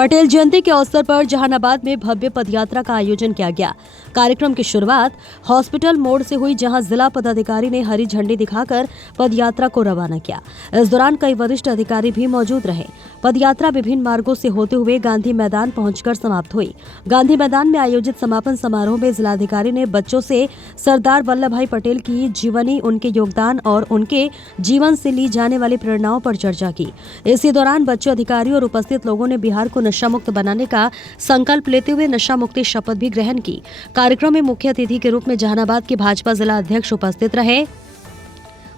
पटेल जयंती के अवसर पर जहानाबाद में भव्य पदयात्रा का आयोजन किया गया। कार्यक्रम की शुरुआत हॉस्पिटल मोड़ से हुई, जहां जिला पदाधिकारी ने हरी झंडी दिखाकर पदयात्रा को रवाना किया। इस दौरान कई वरिष्ठ अधिकारी भी मौजूद रहे। पदयात्रा विभिन्न मार्गों से होते हुए गांधी मैदान पहुंचकर समाप्त हुई। गांधी मैदान में आयोजित समापन समारोह में जिलाधिकारी ने बच्चों से सरदार वल्लभ भाई पटेल की जीवनी, उनके योगदान और उनके जीवन से ली जाने वाली प्रेरणाओं पर चर्चा की। इसी दौरान बच्चों, अधिकारियों और उपस्थित लोगों ने बिहार को नशा मुक्त बनाने का संकल्प लेते हुए नशा मुक्ति शपथ भी ग्रहण की। कार्यक्रम में मुख्य अतिथि के रूप में जहानाबाद के भाजपा जिला अध्यक्ष उपस्थित रहे।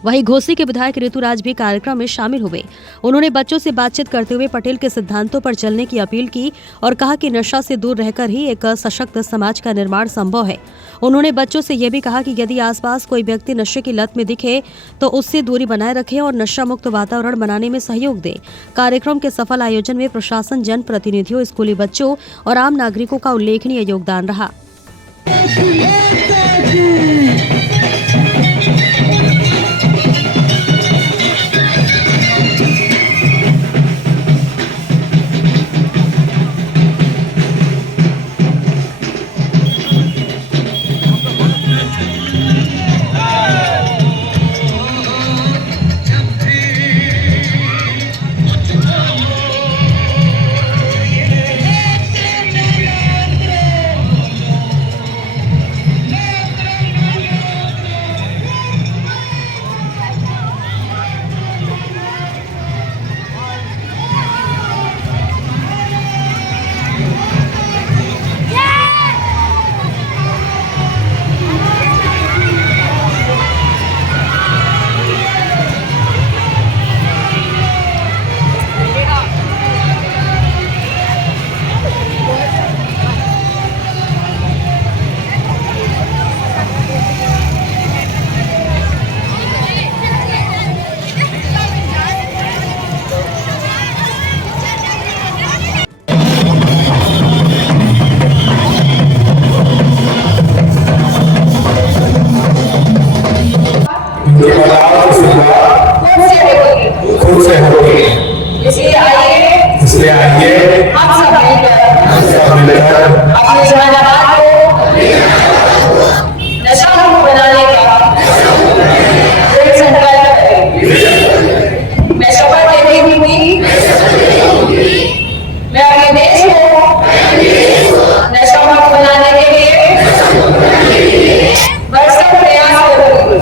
वहीं घोसी के विधायक ऋतुराज भी कार्यक्रम में शामिल हुए। उन्होंने बच्चों से बातचीत करते हुए पटेल के सिद्धांतों पर चलने की अपील की और कहा कि नशा से दूर रहकर ही एक सशक्त समाज का निर्माण संभव है। उन्होंने बच्चों से यह भी कहा कि यदि आसपास कोई व्यक्ति नशे की लत में दिखे तो उससे दूरी बनाए रखें और नशा मुक्त वातावरण बनाने में सहयोग दें। कार्यक्रम के सफल आयोजन में प्रशासन, जनप्रतिनिधियों, स्कूली बच्चों और आम नागरिकों का उल्लेखनीय योगदान रहा। खुद से होगी, इसलिए आइए हम सब मिलकर अपने जहानाबाद को नशा मुक्त बनाने का दृढ़ संकल्प करें। मैं शपथ लेती हूँ कि मैं अपने देश को नशा मुक्त बनाने के लिए भरसक प्रयास करूंगी।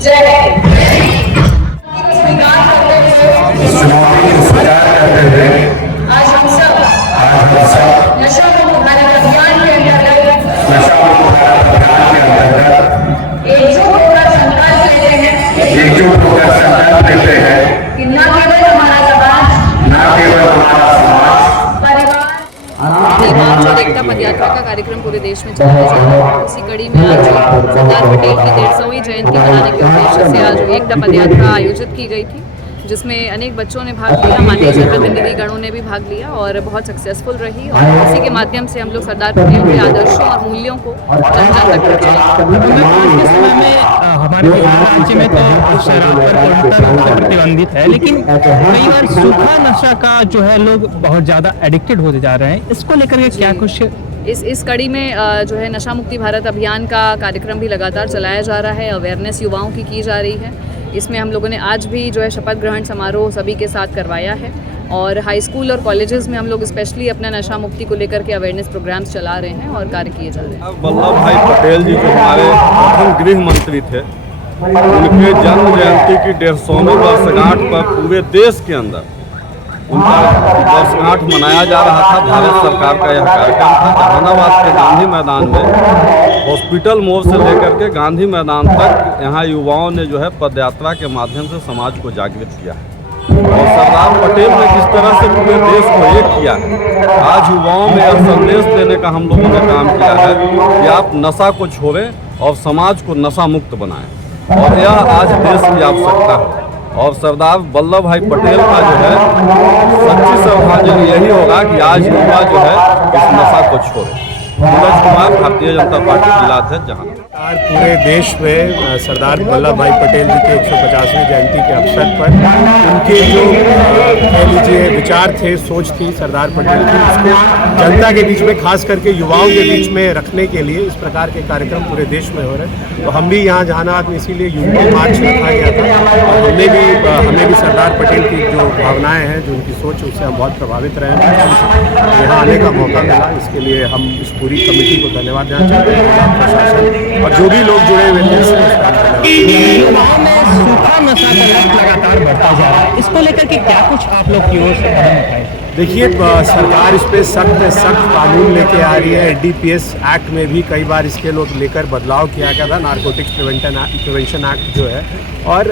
जय हिंद। आज हम सब नशा मुक्त भारत अभियान के अंतर्गत एकजुट होकर संकल्प लेते हैं कि न केवल हमारा समाज, परिवार। मार्च एकता पदयात्रा का कार्यक्रम पूरे देश में चलाया जा रहा है। इसी कड़ी में आज सरदार पटेल की 150वीं जयंती मनाने के उद्देश्य से आज एकता पदयात्रा आयोजित की गई थी, जिसमें अनेक बच्चों ने भाग लिया, माननीय जनप्रतिनिधि गणों ने भी भाग लिया और बहुत सक्सेसफुल रही। और इसी के माध्यम से हम लोग सरदार पटेल के आदर्शों और मूल्यों को जन जन तक पहुँचाएंगे। आज के समय में हमारे बिहार राज्य में तो शराब पर पूर्ण रूप से प्रतिबंधित है, लेकिन कई बार सूखा नशा का जो है लोग बहुत ज़्यादा एडिक्टेड होते जा रहे हैं। इसको लेकर के क्या कुछ इस कड़ी में जो है नशा मुक्ति भारत अभियान का कार्यक्रम भी लगातार चलाया जा रहा है। अवेयरनेस युवाओं की जा रही है। इसमें हम लोगों ने आज भी जो है शपथ ग्रहण समारोह सभी के साथ करवाया है और हाई स्कूल और कॉलेजेस में हम लोग स्पेशली अपना नशा मुक्ति को लेकर के अवेयरनेस प्रोग्राम्स चला रहे हैं और कार्य किए जा रहे हैं। वल्लभ भाई पटेल जी जो हमारे प्रथम गृह मंत्री थे, उनके जन्म जयंती की 150वीं वर्षगांठ पर पूरे देश के अंदर उनका वर्षगांठ मनाया जा रहा था। भारत सरकार का यह कार्यक्रम था। जहानाबाद के गांधी मैदान में हॉस्पिटल मोड़ से लेकर के गांधी मैदान तक यहाँ युवाओं ने जो है पदयात्रा के माध्यम से समाज को जागृत किया है और सरदार पटेल ने जिस तरह से पूरे देश को एक किया है, आज युवाओं में यह संदेश देने का हम लोगों ने काम किया है कि आप नशा को छोड़ें और समाज को नशा मुक्त बनाएं और यह आज देश की आवश्यकता है। और सरदार वल्लभ भाई पटेल का जो है सच्ची श्रद्धांजलि यही होगा कि आज युवा जो है इस नशा को छोड़े। नीरज कुमार, भारतीय जनता पार्टी जिला अध्यक्ष जहानाबाद। आज पूरे देश में सरदार वल्लभ भाई पटेल जी के 150वें जयंती के अवसर पर उनके जो कह लीजिए विचार थे, सोच थी सरदार पटेल की, उसको जनता के बीच में, खास करके युवाओं के बीच में रखने के लिए इस प्रकार के कार्यक्रम पूरे देश में हो रहे हैं। तो हम भी यहाँ जहानाबाद में इसीलिए यूनिटी मार्च रखा गया था और हमें भी सरदार पटेल की जो भावनाएँ हैं, जो उनकी सोच है, उससे हम बहुत प्रभावित रहे हैं। यहाँ आने का मौका मिला, इसके लिए हम इस पूरी कमेटी को धन्यवाद देना चाहते हैं, जिला प्रशासन और जो भी लोग जुड़े हुए थे युवाओं में सूखा नशा का लत लगातार बढ़ता जा रहा है, इसको लेकर के क्या कुछ आप लोग की ओर से कदम उठाए? देखिए, सरकार इस पे सख्त कानून लेके आ रही है। NDPS एक्ट में भी कई बार इसके लोग लेकर बदलाव किया गया था, नारकोटिक्स प्रिवेंशन एक्ट जो है। और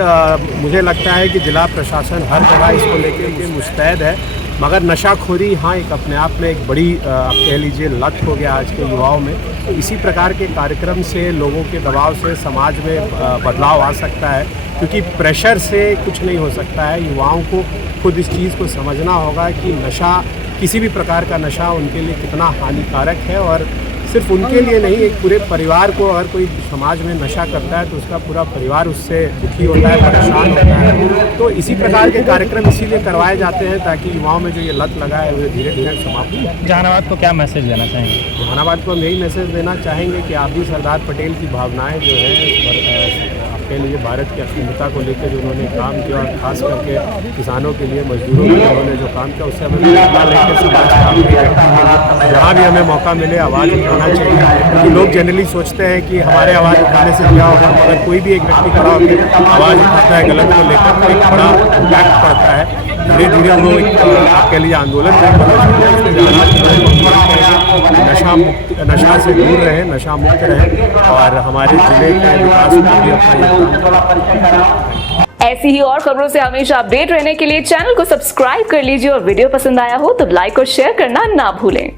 मुझे लगता है कि जिला प्रशासन हर जगह इसको लेकर के मुस्तैद है, मगर नशाखोरी हाँ एक अपने आप में एक बड़ी आप कह लीजिए लत हो गया आज के युवाओं में। तो इसी प्रकार के कार्यक्रम से, लोगों के दबाव से समाज में बदलाव आ सकता है, क्योंकि प्रेशर से कुछ नहीं हो सकता है। युवाओं को खुद इस चीज़ को समझना होगा कि नशा, किसी भी प्रकार का नशा उनके लिए कितना हानिकारक है, और सिर्फ उनके लिए नहीं, एक पूरे परिवार को, अगर कोई समाज में नशा करता है तो उसका पूरा परिवार उससे दुखी होता है, परेशान होता है। तो इसी प्रकार के कार्यक्रम इसीलिए करवाए जाते हैं ताकि युवाओं में जो ये लत लगा है वो धीरे धीरे समाप्त हो जाए। जहानाबाद को क्या मैसेज देना चाहेंगे? जहानाबाद को हम यही मैसेज देना चाहेंगे कि आप भी सरदार पटेल की भावनाएँ जो है, कह लीजिए भारत की अखंडता को लेकर जो उन्होंने काम किया, और खास करके किसानों के लिए, मजदूरों के लिए उन्होंने जो काम किया, उससे हमें प्रेरणा लेकर समाज का आगे व्यक्ति के लिए जहाँ भी हमें मौका मिले आवाज़ उठाना चाहिए। क्योंकि लोग जनरली सोचते हैं कि हमारे आवाज़ उठाने से क्या होगा, अगर कोई भी एक व्यक्ति खड़ा होकर आवाज़ उठाता है गलत को लेकर, तो एक बड़ा इम्पैक्ट पड़ता है। धीरे धीरे वो एक आप कह लीजिए आंदोलन में बदल सकता है। नशा से दूर रहें, नशा मुक्त रहें और हमारे जिले के विकास में भी अपना योगदान। ऐसी ही और खबरों से हमेशा अपडेट रहने के लिए चैनल को सब्सक्राइब कर लीजिए और वीडियो पसंद आया हो तो लाइक और शेयर करना ना भूलें।